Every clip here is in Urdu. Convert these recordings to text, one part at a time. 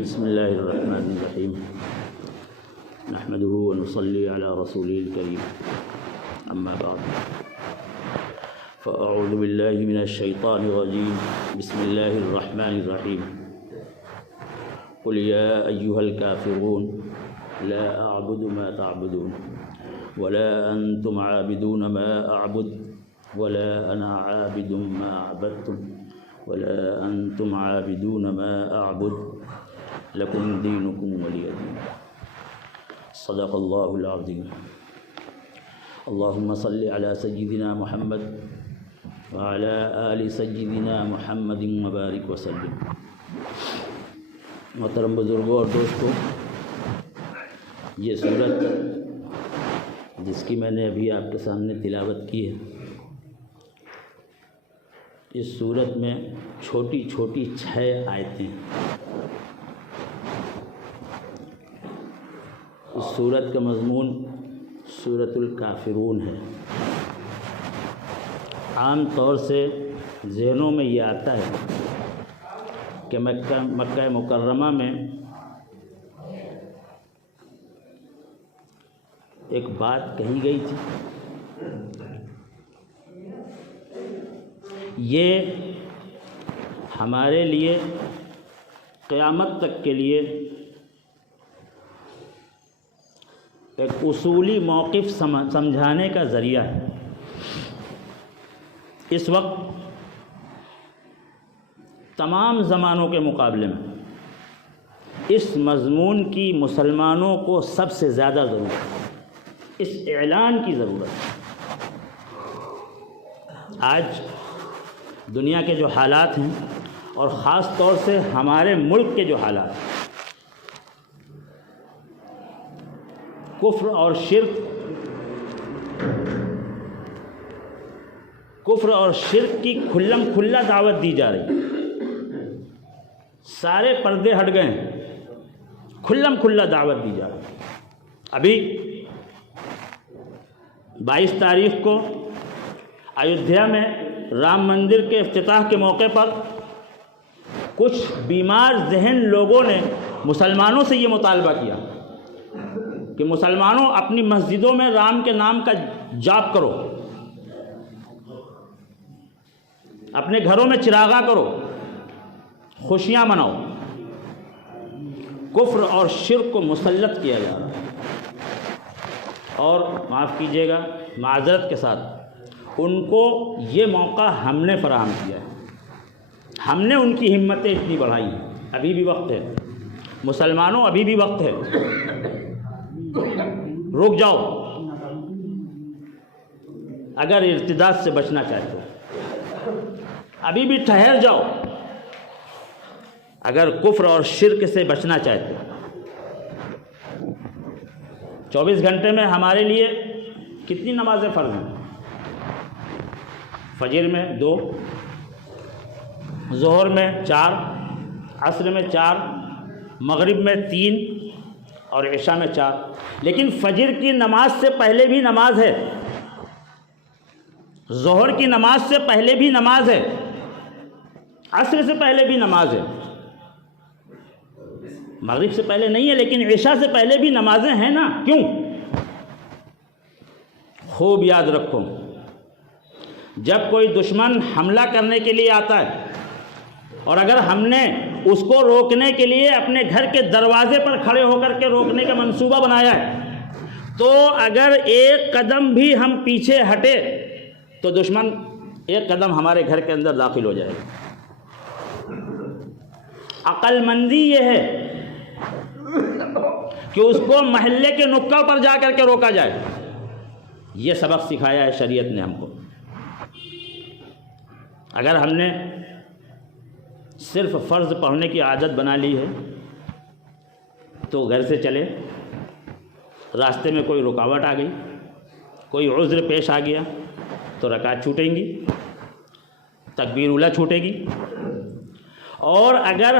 بسم الله الرحمن الرحيم نحمده ونصلي على رسوله الكريم أما بعد فأعوذ بالله من الشيطان الرجيم بسم الله الرحمن الرحيم قل يا أيها الكافرون لا أعبد ما تعبدون ولا أنتم عابدون ما أعبد ولا أنا عابد ما عبدتم ولا أنتم عابدون ما أعبد لكم دينكم ولي دين صدق الله العظيم اللهم صل على سيدنا محمد وعلى آل سيدنا محمد وبارك وسلم. محترم بزرگوں اور دوستوں، یہ سورت جس کی میں نے ابھی آپ کے سامنے تلاوت کی ہے، اس سورت میں چھوٹی چھوٹی 6 آیتیں. اس سورت کا مضمون سورۃ الکافرون ہے. عام طور سے ذہنوں میں یہ آتا ہے کہ مکہ مکرمہ میں ایک بات کہی گئی تھی، یہ ہمارے لیے قیامت تک کے لیے ایک اصولی موقف سمجھانے کا ذریعہ ہے. اس وقت تمام زمانوں کے مقابلے میں اس مضمون کی مسلمانوں کو سب سے زیادہ ضرورت ہے، اس اعلان کی ضرورت ہے. آج دنیا کے جو حالات ہیں اور خاص طور سے ہمارے ملک کے جو حالات ہیں، کفر اور شرک کی کھلم کھلا دعوت دی جا رہی ہے. سارے پردے ہٹ گئے ہیں، کھلم کھلا دعوت دی جا رہی ہے. ابھی 22 تاریخ کو ایودھیا میں رام مندر کے افتتاح کے موقع پر کچھ بیمار ذہن لوگوں نے مسلمانوں سے یہ مطالبہ کیا کہ مسلمانوں اپنی مسجدوں میں رام کے نام کا جاپ کرو، اپنے گھروں میں چراغاں کرو، خوشیاں مناؤ. کفر اور شرک کو مسلط کیا جا رہا ہے. اور معاف کیجیے گا، معذرت کے ساتھ، ان کو یہ موقع ہم نے فراہم کیا ہے. ہم نے ان کی ہمتیں اتنی بڑھائی ہیں. ابھی بھی وقت ہے مسلمانوں، ابھی بھی وقت ہے. رک جاؤ اگر ارتداد سے بچنا چاہتے ہو، ابھی بھی ٹھہر جاؤ اگر کفر اور شرک سے بچنا چاہتے ہو. 24 گھنٹے میں ہمارے لیے کتنی نمازیں فرض ہیں؟ فجر میں 2، ظہر میں 4، عصر میں 4، مغرب میں 3 اور عشاء میں 4. لیکن فجر کی نماز سے پہلے بھی نماز ہے، ظہر کی نماز سے پہلے بھی نماز ہے، عصر سے پہلے بھی نماز ہے. مغرب سے پہلے نہیں ہے لیکن عشاء سے پہلے بھی نمازیں ہیں نا. کیوں؟ خوب یاد رکھو، جب کوئی دشمن حملہ کرنے کے لیے آتا ہے اور اگر ہم نے اس کو روکنے کے لیے اپنے گھر کے دروازے پر کھڑے ہو کر کے روکنے کا منصوبہ بنایا ہے، تو اگر ایک قدم بھی ہم پیچھے ہٹے تو دشمن ایک قدم ہمارے گھر کے اندر داخل ہو جائے گا. عقل مندی یہ ہے کہ اس کو محلے کے نکڑ پر جا کر کے روکا جائے. یہ سبق سکھایا ہے شریعت نے ہم کو. اگر ہم نے صرف فرض پڑھنے کی عادت بنا لی ہے تو گھر سے چلے، راستے میں کوئی رکاوٹ آ گئی، کوئی عذر پیش آ گیا تو رکعت چھوٹیں گی، تکبیر اولیٰ چھوٹے گی. اور اگر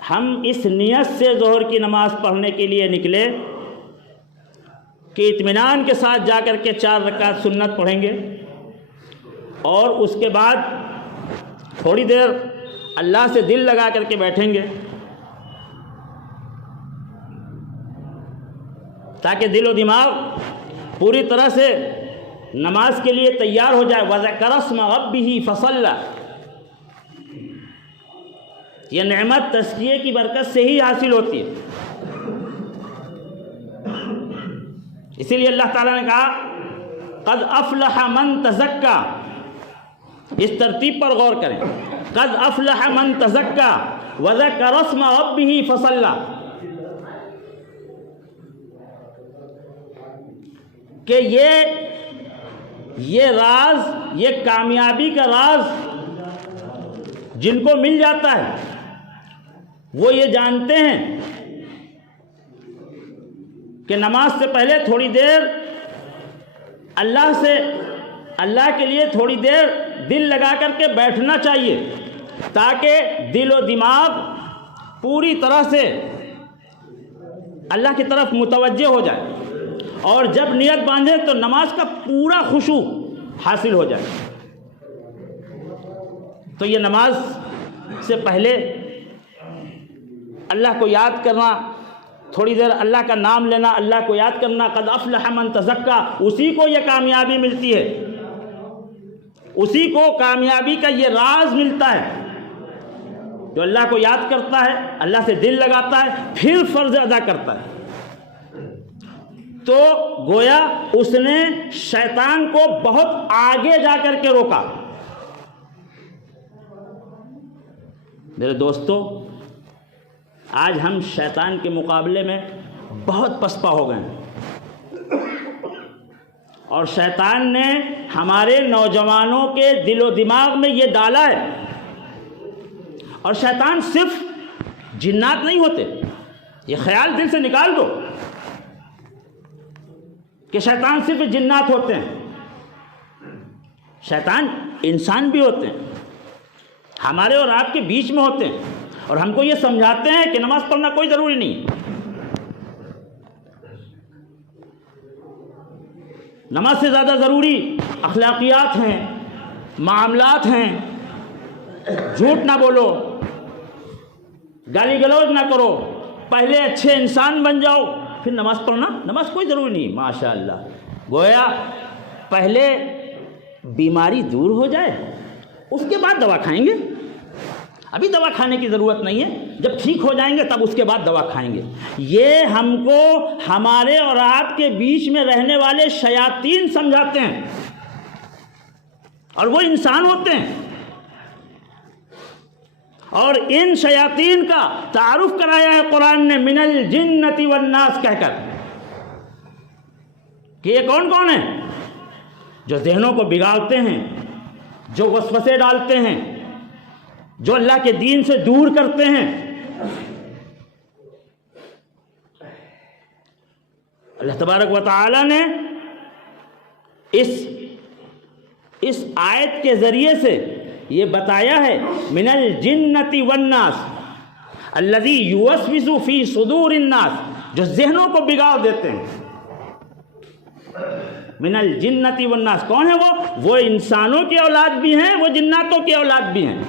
ہم اس نیت سے ظہر کی نماز پڑھنے کے لیے نکلے کہ اطمینان کے ساتھ جا کر کے 4 رکعت سنت پڑھیں گے اور اس کے بعد تھوڑی دیر اللہ سے دل لگا کر کے بیٹھیں گے تاکہ دل و دماغ پوری طرح سے نماز کے لیے تیار ہو جائے. وَذَكَرَ اسْمَ رَبِّهِ فَصَلَّى. یہ نعمت تزکیے کی برکت سے ہی حاصل ہوتی ہے. اسی لیے اللہ تعالیٰ نے کہا قد افلح من تزکا. اس ترتیب پر غور کریں. قد افلح من تزکا وذکر اسم ربہ فصلی. کہ یہ راز، یہ کامیابی کا راز جن کو مل جاتا ہے وہ یہ جانتے ہیں کہ نماز سے پہلے تھوڑی دیر اللہ کے لیے تھوڑی دیر دل لگا کر کے بیٹھنا چاہیے، تاکہ دل و دماغ پوری طرح سے اللہ کی طرف متوجہ ہو جائے، اور جب نیت باندھے تو نماز کا پورا خشوع حاصل ہو جائے. تو یہ نماز سے پہلے اللہ کو یاد کرنا، تھوڑی دیر اللہ کا نام لینا، اللہ کو یاد کرنا. قد افلح من تزکا، اسی کو یہ کامیابی ملتی ہے، اسی کو کامیابی کا یہ راز ملتا ہے جو اللہ کو یاد کرتا ہے، اللہ سے دل لگاتا ہے، پھر فرض ادا کرتا ہے. تو گویا اس نے شیطان کو بہت آگے جا کر کے روکا. میرے دوستو، آج ہم شیطان کے مقابلے میں بہت پسپا ہو گئے ہیں، اور شیطان نے ہمارے نوجوانوں کے دل و دماغ میں یہ ڈالا ہے. اور شیطان صرف جنات نہیں ہوتے، یہ خیال دل سے نکال دو کہ شیطان صرف جنات ہوتے ہیں. شیطان انسان بھی ہوتے ہیں، ہمارے اور آپ کے بیچ میں ہوتے ہیں، اور ہم کو یہ سمجھاتے ہیں کہ نماز پڑھنا کوئی ضروری نہیں. نماز سے زیادہ ضروری اخلاقیات ہیں، معاملات ہیں. جھوٹ نہ بولو، گالی گلوچ نہ کرو، پہلے اچھے انسان بن جاؤ، پھر نماز پڑھنا. نماز کوئی ضروری نہیں. ماشاء اللہ، گویا پہلے بیماری دور ہو جائے اس کے بعد دوا کھائیں گے. ابھی دوا کھانے کی ضرورت نہیں ہے، جب ٹھیک ہو جائیں گے تب اس کے بعد دوا کھائیں گے. یہ ہم کو ہمارے اور آپ کے بیچ میں رہنے والے شیاطین سمجھاتے ہیں، اور وہ انسان ہوتے ہیں. اور ان شیاطین کا تعارف کرایا ہے قرآن نے من الجنۃ والناس کہہ کر، کہ یہ کون کون ہیں جو ذہنوں کو بگاڑتے ہیں، جو وسوسے ڈالتے ہیں، جو اللہ کے دین سے دور کرتے ہیں. اللہ تبارک و تعالی نے اس آیت کے ذریعے سے یہ بتایا ہے من الجنۃ والناس الذی یوسوس فی صدور الناس، جو ذہنوں کو بگاڑ دیتے ہیں. من الجنۃ والناس کون ہے وہ انسانوں کی اولاد بھی ہیں، وہ جناتوں کی اولاد بھی ہیں.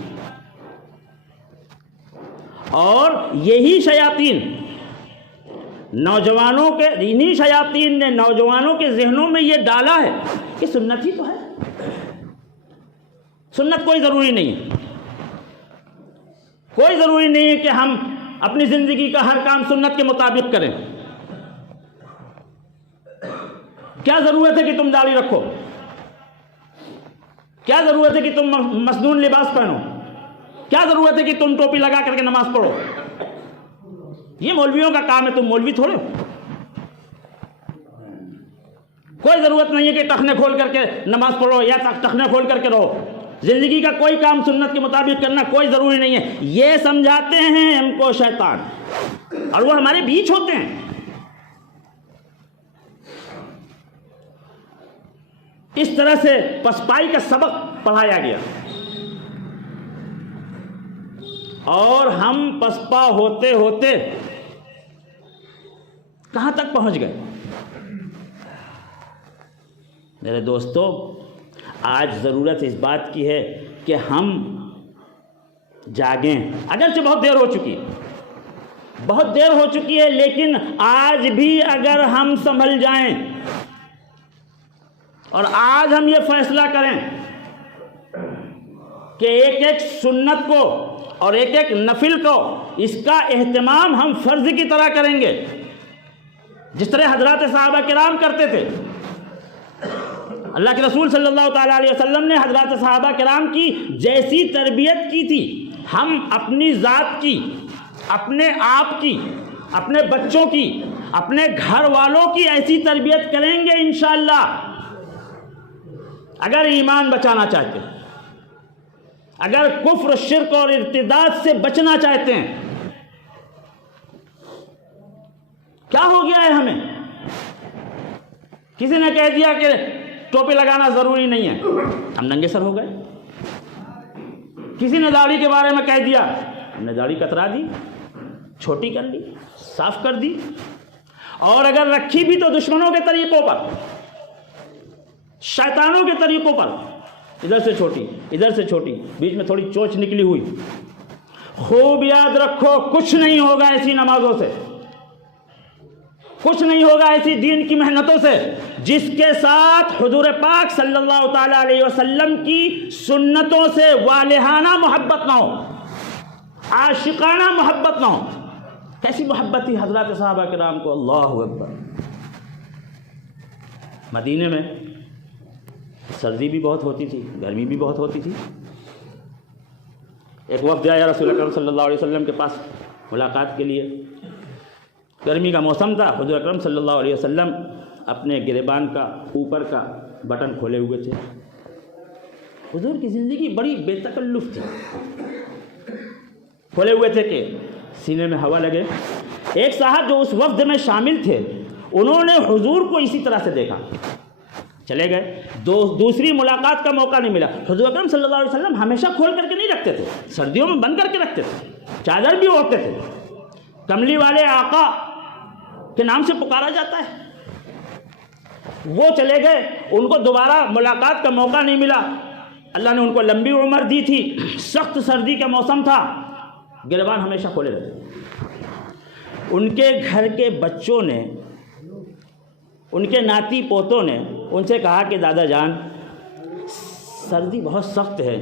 اور یہی شیاطین انہی شیاطین نے نوجوانوں کے ذہنوں میں یہ ڈالا ہے کہ سنت ہی تو ہے، سنت کوئی ضروری نہیں ہے. کوئی ضروری نہیں ہے کہ ہم اپنی زندگی کا ہر کام سنت کے مطابق کریں. کیا ضرورت ہے کہ تم داڑھی رکھو؟ کیا ضرورت ہے کہ تم مسنون لباس پہنو؟ کیا ضرورت ہے کہ تم ٹوپی لگا کر کے نماز پڑھو؟ یہ مولویوں کا کام ہے، تم مولوی تھوڑے ہو. کوئی ضرورت نہیں ہے کہ ٹخنے کھول کر کے نماز پڑھو یا ٹخنے کھول کر کے رہو. زندگی کا کوئی کام سنت کے مطابق کرنا کوئی ضروری نہیں ہے. یہ سمجھاتے ہیں ہم کو شیطان، اور وہ ہمارے بیچ ہوتے ہیں. اس طرح سے پسپائی کا سبق پڑھایا گیا، اور ہم پسپا ہوتے ہوتے کہاں تک پہنچ گئے. میرے دوستو، آج ضرورت اس بات کی ہے کہ ہم جاگیں. اگرچہ بہت دیر ہو چکی، بہت دیر ہو چکی ہے، لیکن آج بھی اگر ہم سنبھل جائیں اور آج ہم یہ فیصلہ کریں کہ ایک ایک سنت کو اور ایک ایک نفل کو، اس کا اہتمام ہم فرض کی طرح کریں گے، جس طرح حضرات صحابہ کرام کرتے تھے۔ اللہ کے رسول صلی اللہ تعالیٰ علیہ وسلم نے حضرات صحابہ کرام کی جیسی تربیت کی تھی، ہم اپنی ذات کی، اپنے آپ کی، اپنے بچوں کی، اپنے گھر والوں کی ایسی تربیت کریں گے انشاءاللہ، اگر ایمان بچانا چاہتے ہیں، اگر کفر، شرک اور ارتداد سے بچنا چاہتے ہیں۔ کیا ہو گیا ہے ہمیں؟ کسی نے کہہ دیا کہ ٹوپی لگانا ضروری نہیں ہے، ہم ننگے سر ہو گئے۔ کسی نے داڑھی کے بارے میں کہہ دیا، ہم نے داڑھی کترا دی، چھوٹی کر لی، صاف کر دی، اور اگر رکھی بھی تو دشمنوں کے طریقوں پر، شیطانوں کے طریقوں پر، ادھر سے چھوٹی، ادھر سے چھوٹی، بیچ میں تھوڑی چوچ نکلی ہوئی۔ خوب یاد رکھو، کچھ نہیں ہوگا ایسی نمازوں سے، کچھ نہیں ہوگا ایسی دین کی محنتوں سے جس کے ساتھ حضور پاک صلی اللہ تعالیٰ علیہ وسلم کی سنتوں سے والہانہ محبت نہ ہو، عاشقانہ محبت نہ ہو۔ کیسی محبت تھی حضرات صحابہ کرام کو، اللہ اکبر۔ مدینے میں سردی بھی بہت ہوتی تھی، گرمی بھی بہت ہوتی تھی۔ ایک وفد آیا رسول اکرم صلی اللہ علیہ وسلم کے پاس ملاقات کے لیے۔ گرمی کا موسم تھا، حضور اکرم صلی اللہ علیہ وسلم اپنے گریبان کا اوپر کا بٹن کھولے ہوئے تھے۔ حضور کی زندگی بڑی بے تکلف تھی، کھولے ہوئے تھے کہ سینے میں ہوا لگے۔ ایک صاحب جو اس وفد میں شامل تھے، انہوں نے حضور کو اسی طرح سے دیکھا، چلے گئے۔ دوسری ملاقات کا موقع نہیں ملا۔ حضور اکرم صلی اللہ علیہ وسلم ہمیشہ کھول کر کے نہیں رکھتے تھے، سردیوں میں بند کر کے رکھتے تھے، چادر بھی اوڑھتے تھے۔ کملی والے آقا کے نام سے پکارا جاتا ہے۔ وہ چلے گئے، ان کو دوبارہ ملاقات کا موقع نہیں ملا۔ اللہ نے ان کو لمبی عمر دی تھی، سخت سردی کا موسم تھا، گریبان ہمیشہ کھولے رہتے۔ ان کے گھر کے بچوں نے، ان کے ناتی پوتوں نے ان سے کہا کہ دادا جان، سردی بہت سخت ہے،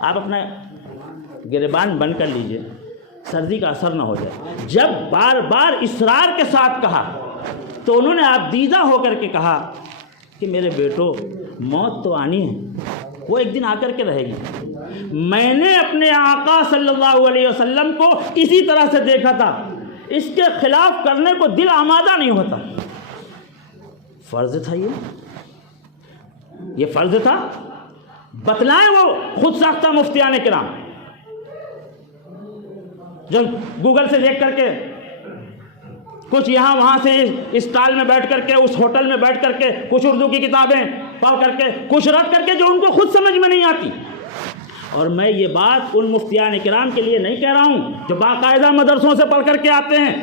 آپ اپنا گریبان بند کر لیجئے، سردی کا اثر نہ ہو جائے۔ جب بار بار اصرار کے ساتھ کہا تو انہوں نے آپ دیدہ ہو کر کے کہا کہ میرے بیٹو، موت تو آنی ہے، وہ ایک دن آ کر کے رہے گی۔ میں نے اپنے آقا صلی اللہ علیہ وسلم کو اسی طرح سے دیکھا تھا، اس کے خلاف کرنے کو دل آمادہ نہیں ہوتا۔ فرض تھا، یہ فرض تھا، بتلائیں وہ خود ساختہ مفتیان کرام جو گوگل سے دیکھ کر کے کچھ یہاں وہاں سے اس اسٹال میں بیٹھ کر کے، اس ہوٹل میں بیٹھ کر کے کچھ اردو کی کتابیں پڑھ کر کے، کچھ رکھ کر کے جو ان کو خود سمجھ میں نہیں آتی۔ اور میں یہ بات ان مفتیان کرام کے لیے نہیں کہہ رہا ہوں جو باقاعدہ مدرسوں سے پڑھ کر کے آتے ہیں،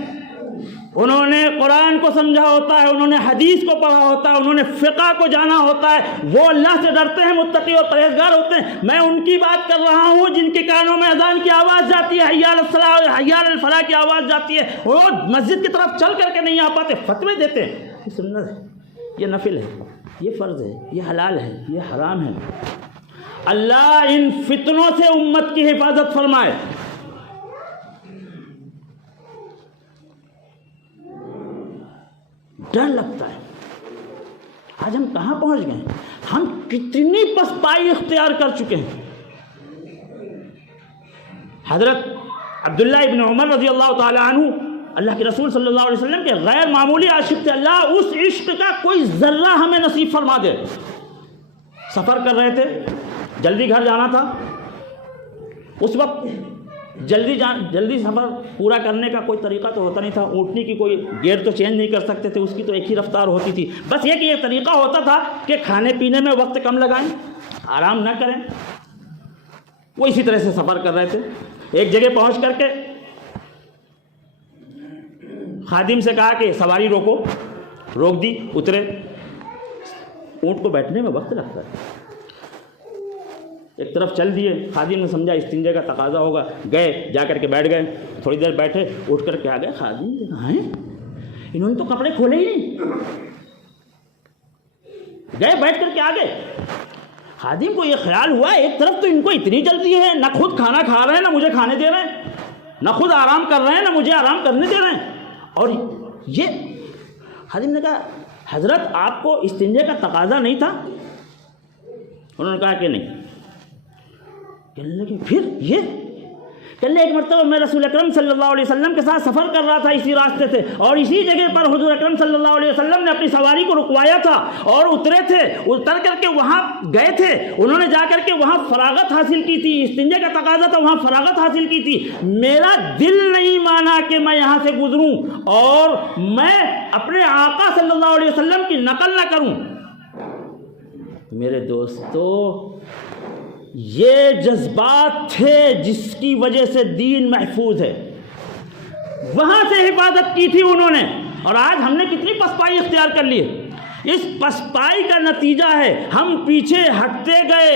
انہوں نے قرآن کو سمجھا ہوتا ہے، انہوں نے حدیث کو پڑھا ہوتا ہے، انہوں نے فقہ کو جانا ہوتا ہے، وہ اللہ سے ڈرتے ہیں، متقی اور پرہیزگار ہوتے ہیں۔ میں ان کی بات کر رہا ہوں جن کے کانوں میں اذان کی آواز جاتی ہے، حی علی الصلاۃ، حی علی الفلاح کی آواز جاتی ہے، وہ مسجد کی طرف چل کر کے نہیں آ پاتے، فتوے دیتے ہیں۔ یہ سنت ہے، یہ نفل ہے، یہ فرض ہے، یہ حلال ہے، یہ حرام ہے۔ اللہ ان فتنوں سے امت کی حفاظت فرمائے۔ ڈر لگتا ہے، آج ہم کہاں پہنچ گئے، ہم کتنی پسپائی اختیار کر چکے ہیں۔ حضرت عبداللہ ابن عمر رضی اللہ تعالی عنہ اللہ کے رسول صلی اللہ علیہ وسلم کے غیر معمولی عاشق تھے۔ اللہ اس عشق کا کوئی ذرہ ہمیں نصیب فرما دے۔ سفر کر رہے تھے، جلدی گھر جانا تھا، اس وقت جلدی سفر پورا کرنے کا کوئی طریقہ تو ہوتا نہیں تھا، اونٹنی کی کوئی گیئر تو چینج نہیں کر سکتے تھے، اس کی تو ایک ہی رفتار ہوتی تھی، بس یہ کہ یہ طریقہ ہوتا تھا کہ کھانے پینے میں وقت کم لگائیں، آرام نہ کریں۔ وہ اسی طرح سے سفر کر رہے تھے، ایک جگہ پہنچ کر کے خادم سے کہا کہ سواری روکو، روک دی، اترے۔ اونٹ کو بیٹھنے میں وقت لگتا ہے، ایک طرف چل دیے، خادم نے سمجھا استنجے کا تقاضا ہوگا، گئے جا کر کے بیٹھ گئے، تھوڑی دیر بیٹھے، اٹھ کر کے آ گئے، خادم دیکھا ہیں انہوں نے تو کپڑے کھولے ہی نہیں، گئے بیٹھ کر کے آ گئے۔ خادم کو یہ خیال ہوا ایک طرف تو ان کو اتنی جلدی ہے، نہ خود کھانا کھا رہے ہیں نہ مجھے کھانے دے رہے ہیں، نہ خود آرام کر رہے ہیں نہ مجھے آرام کرنے دے رہے ہیں، اور یہ خادم نے کہا حضرت آپ کو استنجے کا تقاضا نہیں تھا؟ انہوں نے کہا کہ نہیں۔ کہنے لگے پھر یہ کہنے ایک مرتبہ میں رسول اکرم صلی اللہ علیہ وسلم کے ساتھ سفر کر رہا تھا اسی راستے سے، اور اسی جگہ پر حضور اکرم صلی اللہ علیہ وسلم نے اپنی سواری کو رکوایا تھا اور اترے تھے، اتر کر کے وہاں گئے تھے، انہوں نے جا کر کے وہاں فراغت حاصل کی تھی، استنجے کا تقاضا تھا، وہاں فراغت حاصل کی تھی، میرا دل نہیں مانا کہ میں یہاں سے گزروں اور میں اپنے آقا صلی اللہ علیہ وسلم کی نقل نہ کروں۔ میرے دوستو یہ جذبات تھے جس کی وجہ سے دین محفوظ ہے، وہاں سے حفاظت کی تھی انہوں نے، اور آج ہم نے کتنی پسپائی اختیار کر لی ہے۔ اس پسپائی کا نتیجہ ہے ہم پیچھے ہٹتے گئے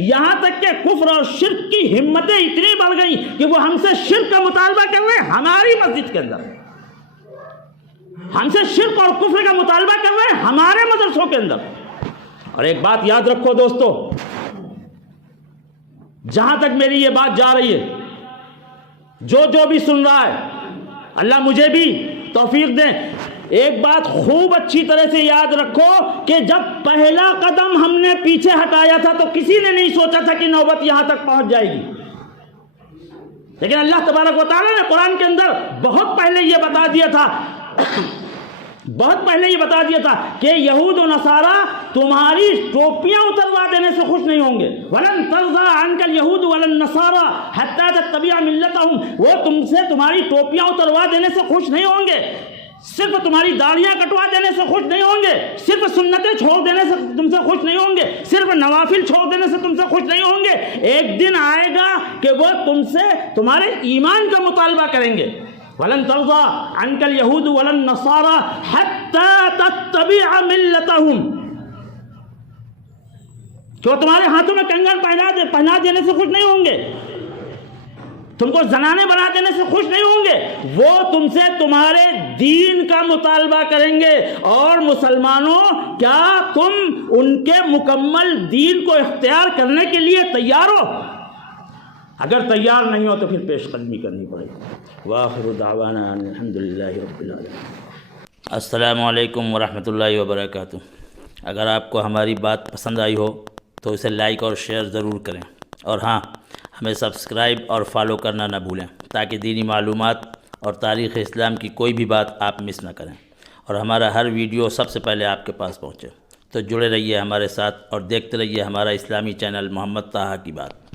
یہاں تک کہ کفر اور شرک کی ہمتیں اتنی بڑھ گئیں کہ وہ ہم سے شرک کا مطالبہ کر رہے ہیں ہماری مسجد کے اندر، ہم سے شرک اور کفر کا مطالبہ کر رہے ہیں ہمارے مدرسوں کے اندر۔ اور ایک بات یاد رکھو دوستو، جہاں تک میری یہ بات جا رہی ہے، جو بھی سن رہا ہے اللہ مجھے بھی توفیق دیں، ایک بات خوب اچھی طرح سے یاد رکھو کہ جب پہلا قدم ہم نے پیچھے ہٹایا تھا تو کسی نے نہیں سوچا تھا کہ نوبت یہاں تک پہنچ جائے گی، لیکن اللہ تبارک و تعالیٰ نے قرآن کے اندر بہت پہلے یہ بتا دیا تھا کہ یہود و نصارہ تمہاری ٹوپیاں اتروا دینے سے خوش نہیں ہوں گے، وَلَن تَرْضَىٰ عَنْكَ الْيَهُودُ وَلَا النَّصَارَىٰ حَتَّىٰ تَتَّبِعَ مِلَّتَهُمْ، وہ تم سے تمہاری ٹوپیاں اتروا دینے سے خوش نہیں ہوں گے، صرف تمہاری داڑیاں کٹوا دینے سے خوش نہیں ہوں گے، صرف سنتیں چھوڑ دینے سے تم سے خوش نہیں ہوں گے، صرف نوافل چھوڑ دینے سے تم سے خوش نہیں ہوں گے، ایک دن آئے گا کہ وہ تم سے تمہارے ایمان کا مطالبہ کریں گے۔ وَلَن تَرْضَىٰ عَنْكَ الْيَهُودُ وَلَا النَّصَارَىٰ حَتَّىٰ تَتَّبِعَ مِلَّتَهُمْ، کہ وہ تمہارے ہاتھوں میں کنگن پہنا دینے سے خوش نہیں ہوں گے، تم کو زنانے بنا دینے سے خوش نہیں ہوں گے، وہ تم سے تمہارے دین کا مطالبہ کریں گے۔ اور مسلمانوں کیا تم ان کے مکمل دین کو اختیار کرنے کے لیے تیار ہو؟ اگر تیار نہیں ہو تو پھر پیش قدمی کرنی پڑے گی۔ وآخر دعوانا الحمدللہ رب العالمین۔ السلام علیکم ورحمۃ اللہ وبرکاتہ۔ اگر آپ کو ہماری بات پسند آئی ہو تو اسے لائک اور شیئر ضرور کریں، اور ہاں ہمیں سبسکرائب اور فالو کرنا نہ بھولیں تاکہ دینی معلومات اور تاریخ اسلام کی کوئی بھی بات آپ مس نہ کریں، اور ہمارا ہر ویڈیو سب سے پہلے آپ کے پاس پہنچے۔ تو جڑے رہیے ہمارے ساتھ اور دیکھتے رہیے ہمارا اسلامی چینل محمد طٰہٰ کی بات۔